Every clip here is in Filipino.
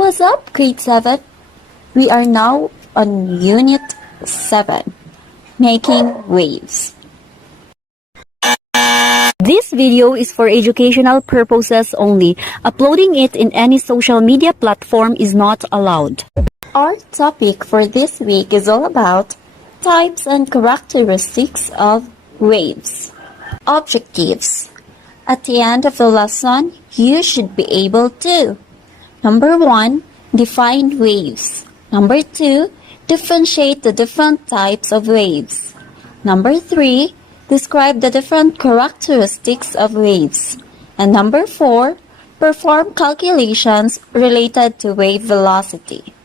What's up, grade 7? We are now on Unit 7, Making Waves. This video is for educational purposes only. Uploading it in any social media platform is not allowed. Our topic for this week is all about types and characteristics of waves. Objectives. At the end of the lesson, you should be able to: Number 1, define waves. Number 2, differentiate the different types of waves. Number 3, describe the different characteristics of waves. And number 4, perform calculations related to wave velocity.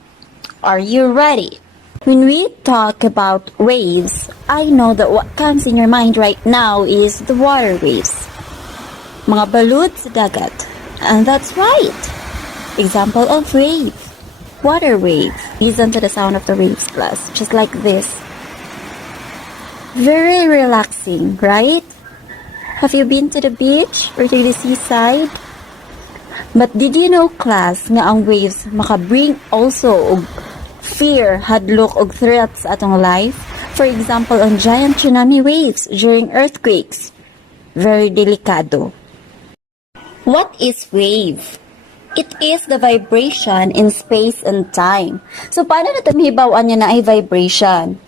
Are you ready? When we talk about waves, I know that what comes in your mind right now is the water waves. Mga balud sa dagat. And that's right. Example of wave. Water wave. Listen to the sound of the waves, class. Just like this. Very relaxing, right? Have you been to the beach or to the seaside? But did you know, class, nga ang waves makabring also og fear, hadlok og threats sa atong life? For example, on giant tsunami waves during earthquakes. Very delikado. What is wave? It is the vibration in space and time. So, paano natin mahibawan niya na ay vibration?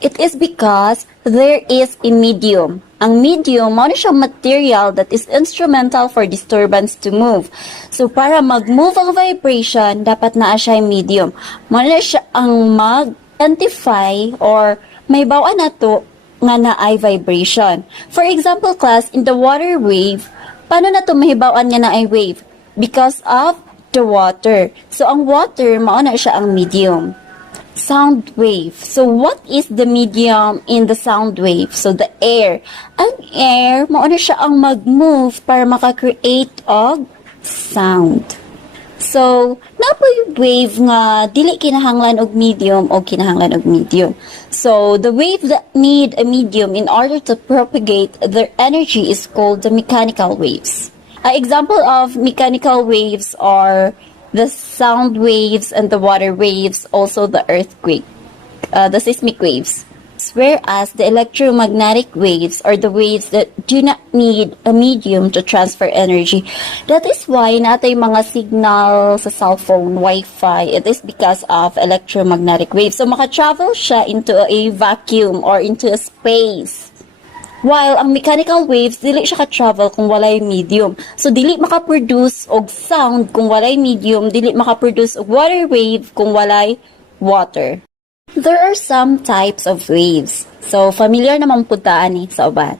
It is because there is a medium. Ang medium, mo na siyang material that is instrumental for disturbance to move. So, para mag-move ang vibration, dapat na siya yung medium. Mo na siya ang mag-identify or may bawaan na to nga na ay vibration. For example, class, in the water wave, paano na to mahibawaan nga na ay wave? Because of the water. So, ang water, mauna siya ang medium. Sound wave. So, what is the medium in the sound wave? So, the air. Ang air, mauna siya ang mag-move para maka-create of sound. So, napoy wave nga dili kinahanglan og medium o kinahanglan og medium. So, the wave that need a medium in order to propagate their energy is called the mechanical waves. An example of mechanical waves are the sound waves and the water waves, also the earthquake, the seismic waves. Whereas the electromagnetic waves are the waves that do not need a medium to transfer energy. That is why natay mga signal sa cellphone, Wi-Fi, it is because of electromagnetic waves. So maka-travel siya into a vacuum or into a space. While ang mechanical waves, dili siya ka-travel kung walay medium. So, dili makaproduce og sound kung walay medium, dili makaproduce og water wave kung walay water. There are some types of waves. So, familiar naman po taan sa uban.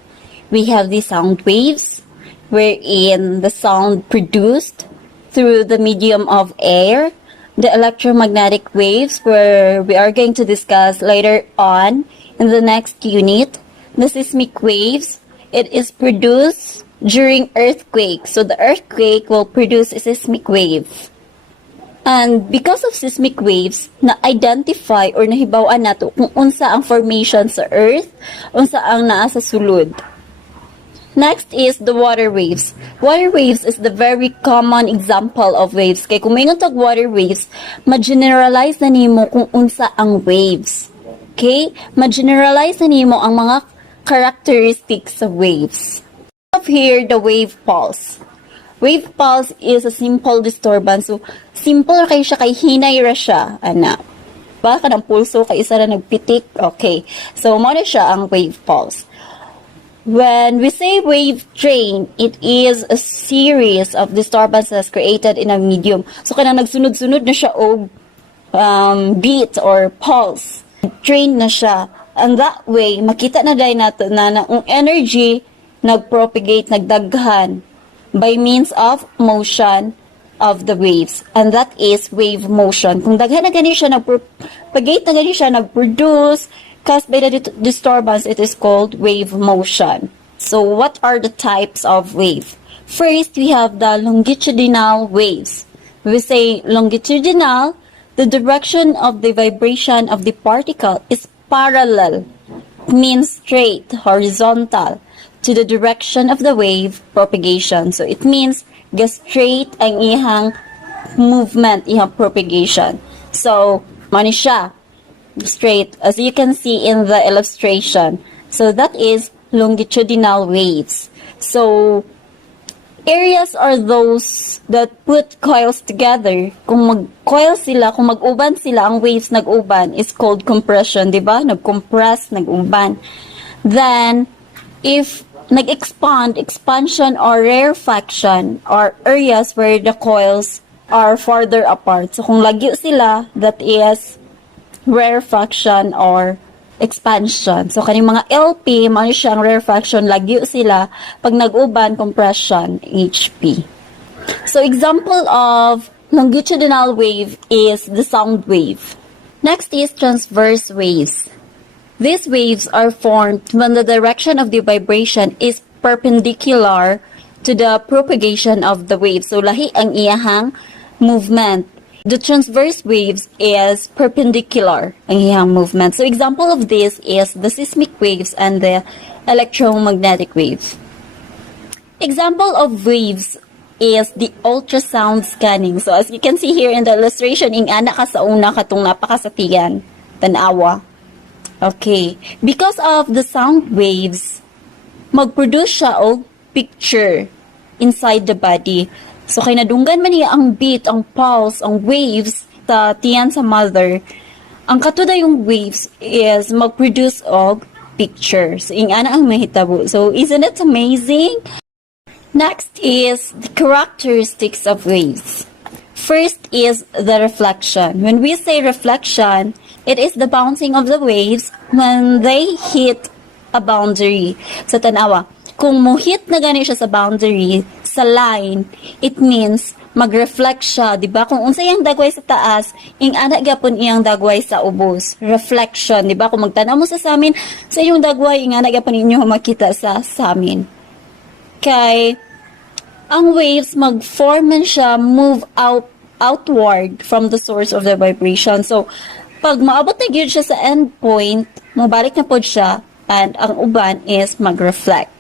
We have the sound waves, wherein the sound produced through the medium of air. The electromagnetic waves, where we are going to discuss later on in the next unit. The seismic waves, it is produced during earthquake. So the earthquake will produce a seismic wave. And because of seismic waves, na-identify or nahibawan nato kung unsa ang formation sa earth, unsa ang naa sa sulod. Next is the water waves. Water waves is the very common example of waves. Kaya kung may tag water waves, ma-generalize na nimo kung unsa ang waves. Okay? Ma-generalize na nimo ang mga characteristics of waves. We have here the wave pulse. Wave pulse is a simple disturbance. So, simple kay siya, kay hinay ra siya. Ana. Baka ng pulso, kay isa na nagpitik. Okay. So, muna siya ang wave pulse. When we say wave train, it is a series of disturbances created in a medium. So, kanang nagsunod-sunod na siya og beat or pulse. Train na siya. And that way, makita na dahil nato na ang energy nagpropagate, nagdaghan by means of motion of the waves. And that is wave motion. Kung daghan na gani siya, nagpropagate na gani siya, nagproduce, caused by the disturbance, it is called wave motion. So, what are the types of wave? First, we have the longitudinal waves. We say longitudinal, the direction of the vibration of the particle is parallel, means straight, horizontal, to the direction of the wave propagation. So, it means straight ang ihang movement, ihang propagation. So, mani siya, straight, as you can see in the illustration. So, that is longitudinal waves. So, areas are those that put coils together. Kung mag-coil sila, kung mag-uban sila, ang waves nag-uban is called compression, di ba? Nag-compress, nag-uban. Then, if nag-expand, expansion or rarefaction are areas where the coils are farther apart. So, kung lagyo sila, that is rarefaction or expansion. So, kaning mga LP, mano siyang rarefaction, lagyo sila. Pag nag-uban, compression, HP. So, example of longitudinal wave is the sound wave. Next is transverse waves. These waves are formed when the direction of the vibration is perpendicular to the propagation of the wave. So, lahi ang iyahang movement. The transverse waves is perpendicular ang iyang movement. So, example of this is the seismic waves and the electromagnetic waves. Example of waves is the ultrasound scanning. So, as you can see here in the illustration, ing ana ka sa una katong napakasatigan, tanawa. Okay. Because of the sound waves, mag-produce siya og picture inside the body. So, kay nadunggan man niya ang beat, ang pulse, ang waves sa tiyan sa mother. Ang katuda yung waves is mag-produce og pictures. So, ingana ang mahitabo. So, isn't it amazing? Next is the characteristics of waves. First is the reflection. When we say reflection, it is the bouncing of the waves when they hit a boundary. So, tanawa, kung muhit na gani siya sa boundary, sa line, it means mag-reflect siya, di ba? Kung unsay yang dagway sa taas, ing ana gyapon iyang dagway sa ubos. Reflection, di ba? Kung magtanaw mo sa samin, sa iyong dagway, ing ana gyapon inyo makita sa samin. Kay ang waves mag-form man siya, move outward from the source of the vibration. So, pag maabot na gyud siya sa end point, mabalik na pod siya, and ang uban is mag-reflect.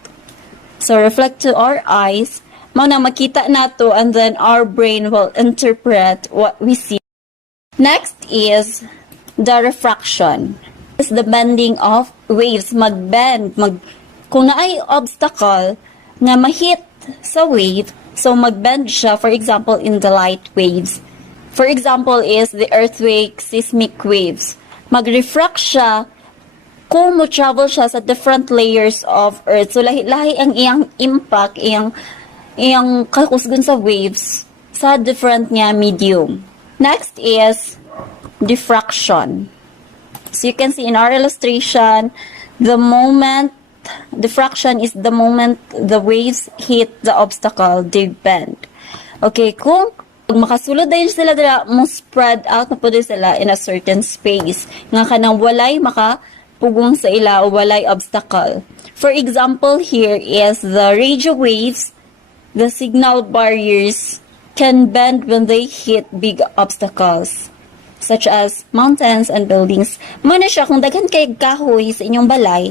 So, reflect to our eyes, mao na makita nato, and then our brain will interpret what we see. Next is the refraction. It's the bending of waves. Mag-bend. Kung naay obstacle nga mahit sa wave, so mag-bend siya, for example, in the light waves. For example is the earthquake, seismic waves. Mag-refract siya kung mo travel siya sa different layers of earth. So, lahi-lahi ang iyang impact, iyang kakusgon sa waves sa different niya medium. Next is diffraction. So, you can see in our illustration, diffraction is the moment the waves hit the obstacle, they bend. Okay, kung makasulod din sila dira, mo spread out na po din sila in a certain space. Nga kanang walay makapugong sa ila o walay obstacle. For example, here is the radio waves. The signal barriers can bend when they hit big obstacles, such as mountains and buildings. Muna siya, kung daghan kay kahoy sa inyong balay,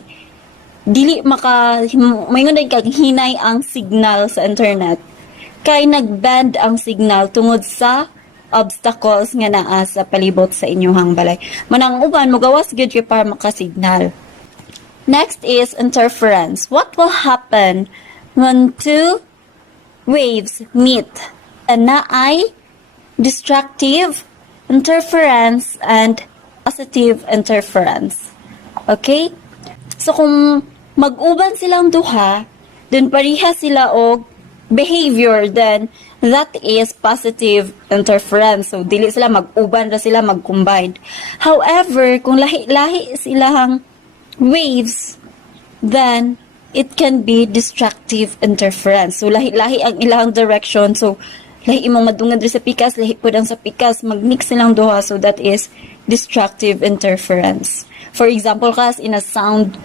dili mayngon din kag hinay ang signal sa internet. Kay nag-bend ang signal tungod sa obstacles nga naa sa palibot sa inyong balay. Manang uban, magawas gyud kay para makasignal. Next is interference. What will happen when two waves meet? And naay destructive interference and positive interference. Okay? So, kung mag-uban silang duha, then pareha sila og behavior, then that is positive interference. So, dili sila mag-uban ra sila, mag-combine. However, kung lahi-lahi silang waves, then it can be destructive interference. So, lahi-lahi ang ilang direction. So, lahi imong madungad rin sa pikas, lahi po sa pikas, mag-mix silang duha. So, that is destructive interference. For example, kas in a sound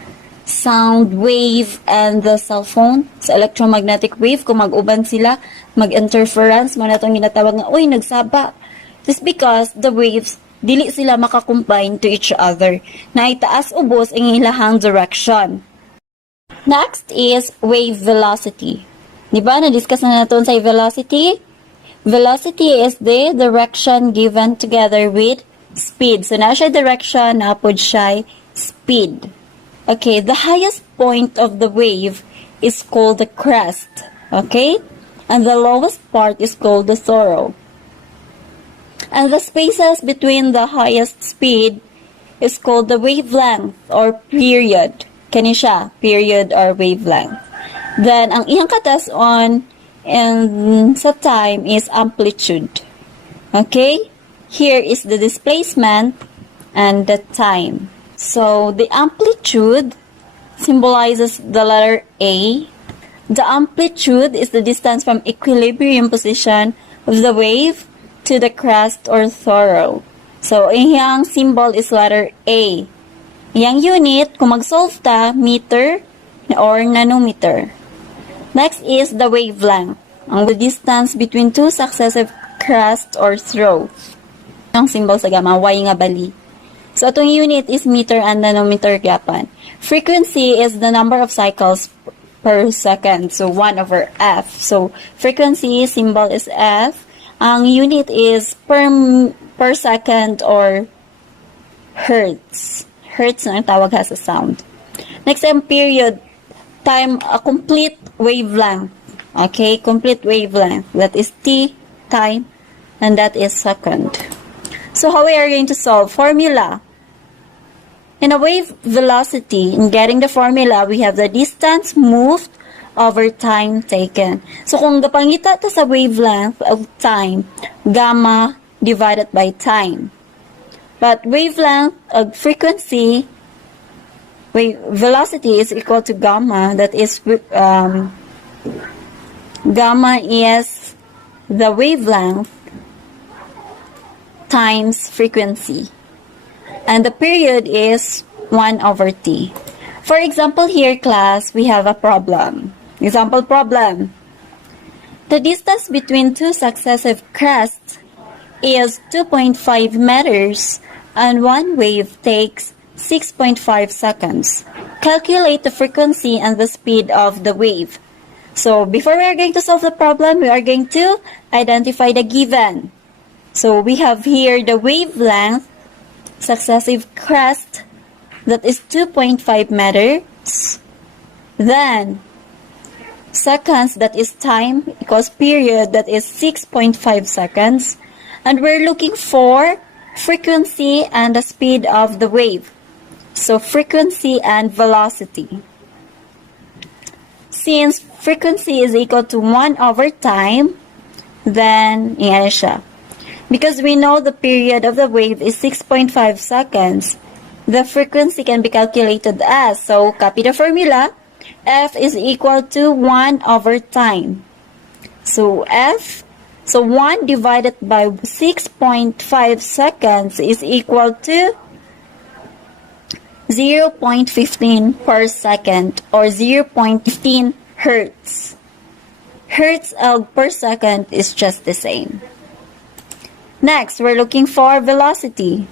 wave and the cell phone, sa electromagnetic wave, kung mag-uban sila, mag-interference, mo na itong ginatawag nga, uy, nagsaba. Just because the waves, dili sila makakombine to each other. Na itaas ubos ang ilahang direction. Next is wave velocity. Diba? Na-discuss na natin sa velocity. Velocity is the direction given together with speed. So, na siya direction, napod siya speed. Okay, the highest point of the wave is called the crest. Okay? And the lowest part is called the throw. And the spaces between the highest speed is called the wavelength or period. Kani siya, period or wavelength. Then, ang iyang katason and sa time is amplitude. Okay? Here is the displacement and the time. So, the amplitude symbolizes the letter A. The amplitude is the distance from equilibrium position of the wave to the crest or throw. So, iyang symbol is letter A. Iyang unit, kung mag-solve ta, meter or nanometer. Next is the wavelength, ang the distance between two successive crest or throw. Ang symbol sa gamma, Y nga bali. So, itong unit is meter and nanometer gapan. Frequency is the number of cycles per second. So, 1 over F. So, frequency symbol is F. Ang unit is per second or hertz. Hertz na ang tawag ha sa sound. Next time, period. Time, a complete wavelength. Okay, complete wavelength. That is T, time, and that is second. So, how we are going to solve? Formula. In a wave velocity, in getting the formula, we have the distance moved over time taken. So, kung gapangita ta sa wavelength of time, gamma divided by time. But wavelength of frequency, velocity is equal to gamma. That is, gamma is the wavelength times frequency. And the period is 1 over t. For example, here, class, we have a problem. Example problem. The distance between two successive crests is 2.5 meters and one wave takes 6.5 seconds. Calculate the frequency and the speed of the wave. So, before we are going to solve the problem, we are going to identify the given. So, we have here the wavelength, successive crest, that is 2.5 meters. Then, seconds, that is time, equals period, that is 6.5 seconds. And we're looking for frequency and the speed of the wave. So, frequency and velocity. Since frequency is equal to 1 over time, then, yan siya. Because we know the period of the wave is 6.5 seconds, the frequency can be calculated as, so copy the formula, F is equal to 1 over time. So, 1 divided by 6.5 seconds is equal to 0.15 per second or 0.15 hertz. Hertz per second is just the same. Next, we're looking for velocity.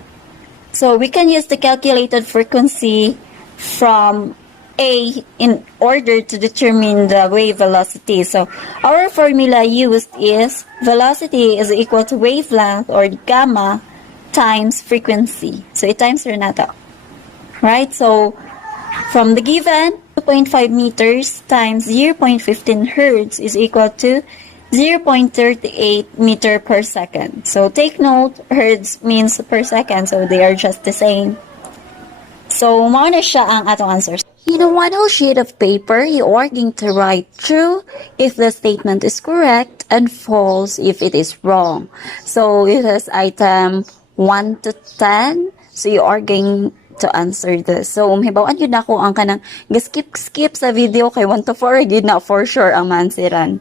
So, we can use the calculated frequency from A in order to determine the wave velocity. So, our formula used is velocity is equal to wavelength or gamma times frequency. So, it times rin nato. Right? So, from the given, 2.5 meters times 0.15 hertz is equal to 0.38 meter per second. So, take note, hertz means per second, so they are just the same. So, mauna siya ang atong answers. In a one-whole sheet of paper, you are going to write true if the statement is correct and false if it is wrong. So, it has item 1 to 10. So, you are going to answer this. So, umhibawaan yun ako ang kanang skip sa video kay 1 to 4, yun na for sure ang mansiran.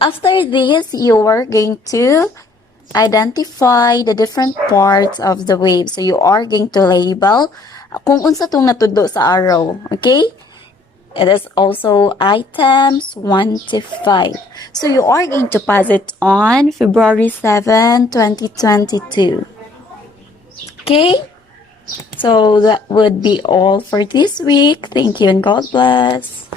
After this, you are going to identify the different parts of the wave. So, you are going to label kung unsa tong natudlo sa arrow. Okay? It is also items 1 to 5. So, you are going to pass it on February 7, 2022. Okay? So, that would be all for this week. Thank you and God bless.